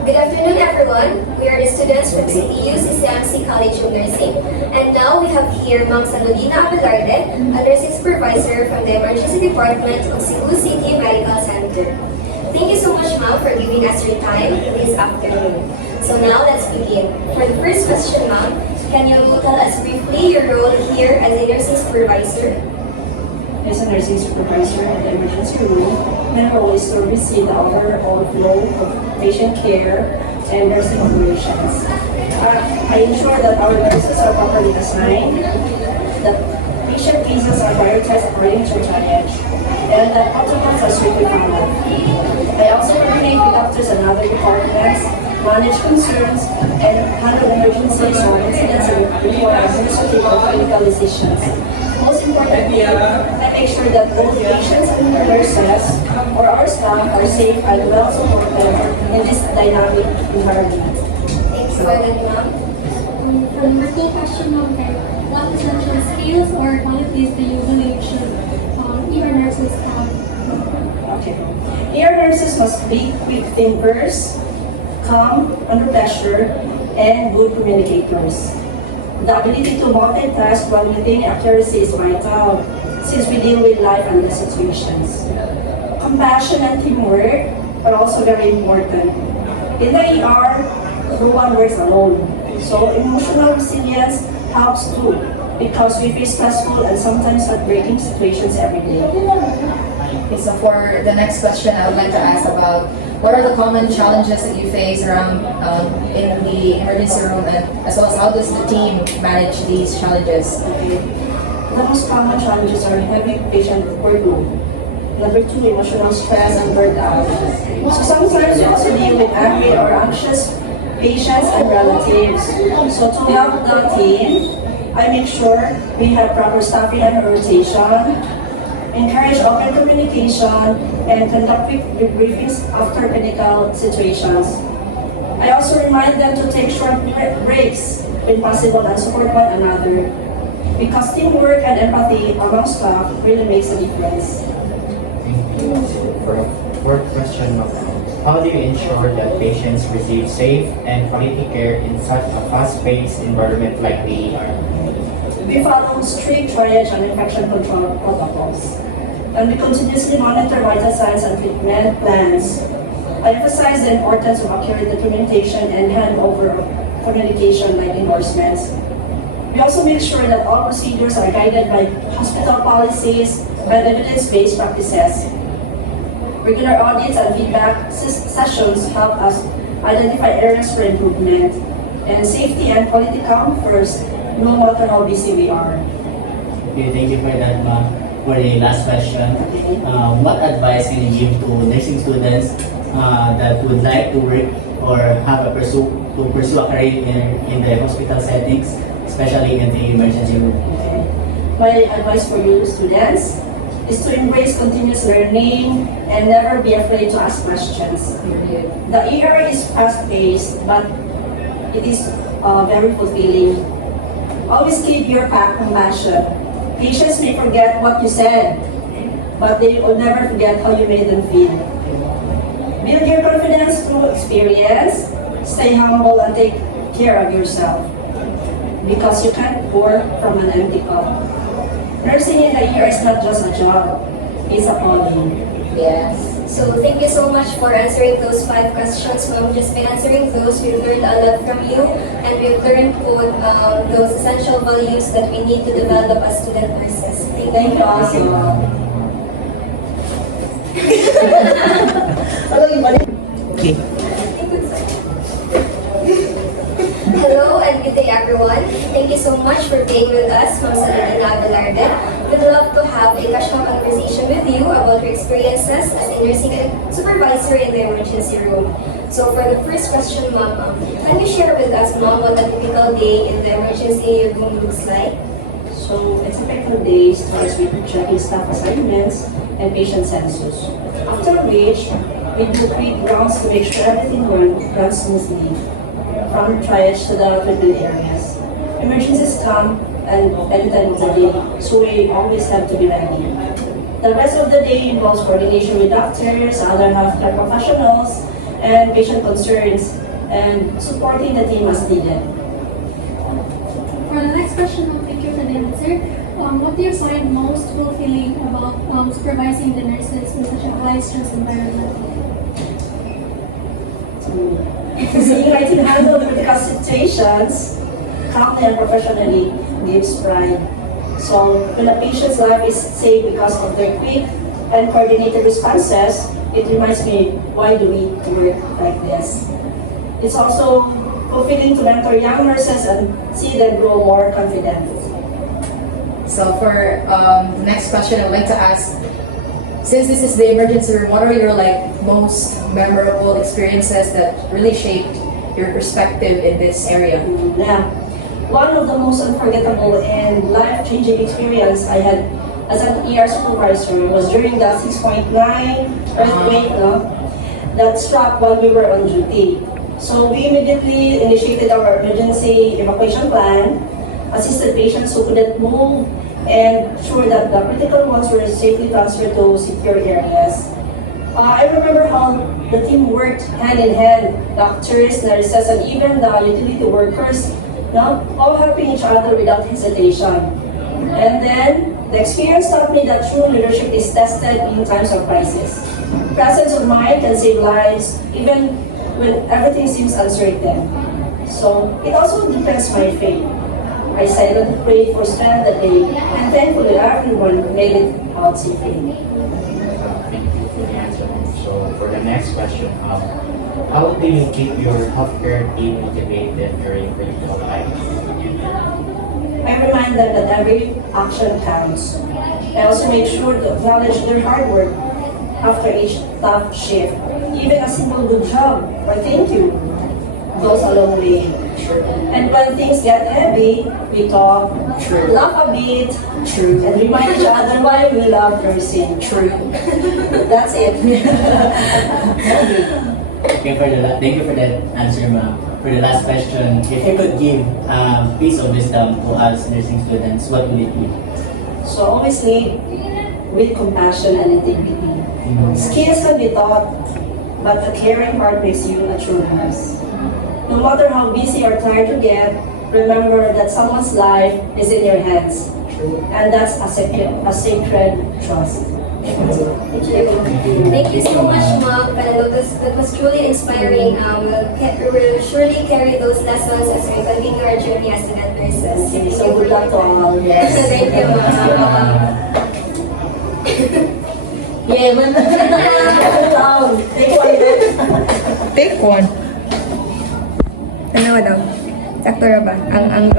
Good afternoon, everyone. We are the students from CTU's CMC College of Nursing. And now we have here Ma'am Saludina Abelarde, a nursing supervisor from the Emergency Department of Cebu City Medical Center. Thank you so much, Ma'am, for giving us your time this afternoon. So now let's begin. For the first question, Ma'am, can you tell us briefly your role here as a nursing supervisor? As a nursing supervisor at the emergency room, my role is to oversee the overall flow of patient care and nursing operations. I ensure that our nurses are properly assigned, that patient cases are prioritized according to triage, and that protocols are strictly followed. I also coordinate with doctors and other departments, manage concerns, and handle emergencies or incidents before administrative or clinical decisions. Most importantly, I make sure that both patients and nurses or our staff are safe and well supported in this dynamic environment. Thanks for that, Ma'am. For the school question number, what essential skills or qualities do you believe should ER nurses have? Okay. ER nurses must be quick thinkers, calm under pressure, and good communicators. The ability to multitask while maintaining accuracy is vital since we deal with life and death situations. Compassion and teamwork are also very important. In the ER, no one works alone. So emotional resilience helps too because we face stressful and sometimes heartbreaking situations every day. Okay, so for the next question, I would like to ask about what are the common challenges that you face around in the emergency room, and as well as how does the team manage these challenges? Okay. The most common challenges are heavy patient workload. Number two, emotional stress and burnout. So sometimes we also deal with angry or anxious patients and relatives. So to help the team, I make sure we have proper staffing and rotation, encourage open communication, and conduct quick debriefings after clinical situations. I also remind them to take short breaks when possible and support one another because teamwork and empathy among staff really makes a difference. Thank you. For a fourth question, how do you ensure that patients receive safe and quality care in such a fast-paced environment like the ER? We follow strict triage and infection control protocols, and we continuously monitor vital signs and treatment plans. I emphasize the importance of accurate documentation and handover of communication like endorsements. We also make sure that all procedures are guided by hospital policies and evidence-based practices. Regular audits and feedback sessions help us identify areas for improvement, and safety and quality come first, no matter how busy we are. Okay, thank you for that, ma'am. For the last question, what advice can you give to nursing students that would like to work or have a pursue a career in the hospital settings, especially in the emergency room? My advice for you students is to embrace continuous learning and never be afraid to ask questions. The ER is fast-paced, but it is very fulfilling. Always keep your compassion. Patients may forget what you said, but they will never forget how you made them feel. Build your confidence through experience, stay humble, and take care of yourself. Because you can't pour from an empty cup. Nursing in the ER is not just a job, it's a calling. Yes. So thank you so much for answering those 5 questions, Ma'am. Just by answering those, we've learned a lot from you, and we've learned those essential values that we need to develop as student nurses. Thank you also. Okay. Hello and good day, everyone. Thank you so much for being with us, Ma'am Saludina Abelarde. We'd love to have a casual conversation with you about your experiences as a nursing supervisor in the emergency room. So for the first question, Ma'am, can you share with us, Ma'am, what a typical day in the emergency room looks like? So, a typical day starts with checking staff assignments and patient census. After which, we do quick rounds to make sure everything runs smoothly, from triage to the treatment areas. Emergencies come and any time of the day, so we always have to be ready. The rest of the day involves coordination with doctors, other healthcare professionals, and patient concerns, and supporting the team as needed. For the next question, thank you for the answer. What do you find most fulfilling about supervising the nurses in such a high-stress environment? Seeing I can handle critical situations calmly and professionally gives pride. So when a patient's life is saved because of their quick and coordinated responses, it reminds me, why do we work like this? It's also fulfilling to mentor young nurses and see them grow more confident. So for the next question, I'd like to ask, since this is the emergency room, what are your most memorable experiences that really shaped your perspective in this area? Yeah. One of the most unforgettable and life-changing experience I had as an ER supervisor was during the 6.9 earthquake that struck while we were on duty. So we immediately initiated our emergency evacuation plan, assisted patients who couldn't move, and ensured that the critical ones were safely transferred to secure areas. I remember how the team worked hand in hand, doctors, nurses, and even the utility workers, all helping each other without hesitation. And then, the experience taught me that true leadership is tested in times of crisis. Presence of mind can save lives, even when everything seems uncertain. So, it also depends my faith. I silently prayed for strength that day, and thankfully everyone made it out safely. Thank you for the answer. So for the next question, how do you keep your healthcare team motivated during critical times? I remind them that every action counts. I also make sure to acknowledge their hard work after each tough shift. Even a simple good job or thank you goes a long way. And when things get heavy, we talk, laugh a bit, and remind each other why we love nursing. That's it. Thank you for that answer, ma'am. For the last question, if you could give a piece of wisdom to us nursing students, what would it be? So always lead with compassion and integrity. Skills can be taught, but the caring part makes you a true nurse. No matter how busy or tired you get, remember that someone's life is in your hands. And that's a sacred trust. Thank you so much, Mom. That was truly inspiring. We'll surely carry those lessons as we continue our journey as student nurses. Okay, so good luck to all. Yes. Thank you, Mom. Yeah, man. Take one. Take one. Ano daw? Sakto ba? Ang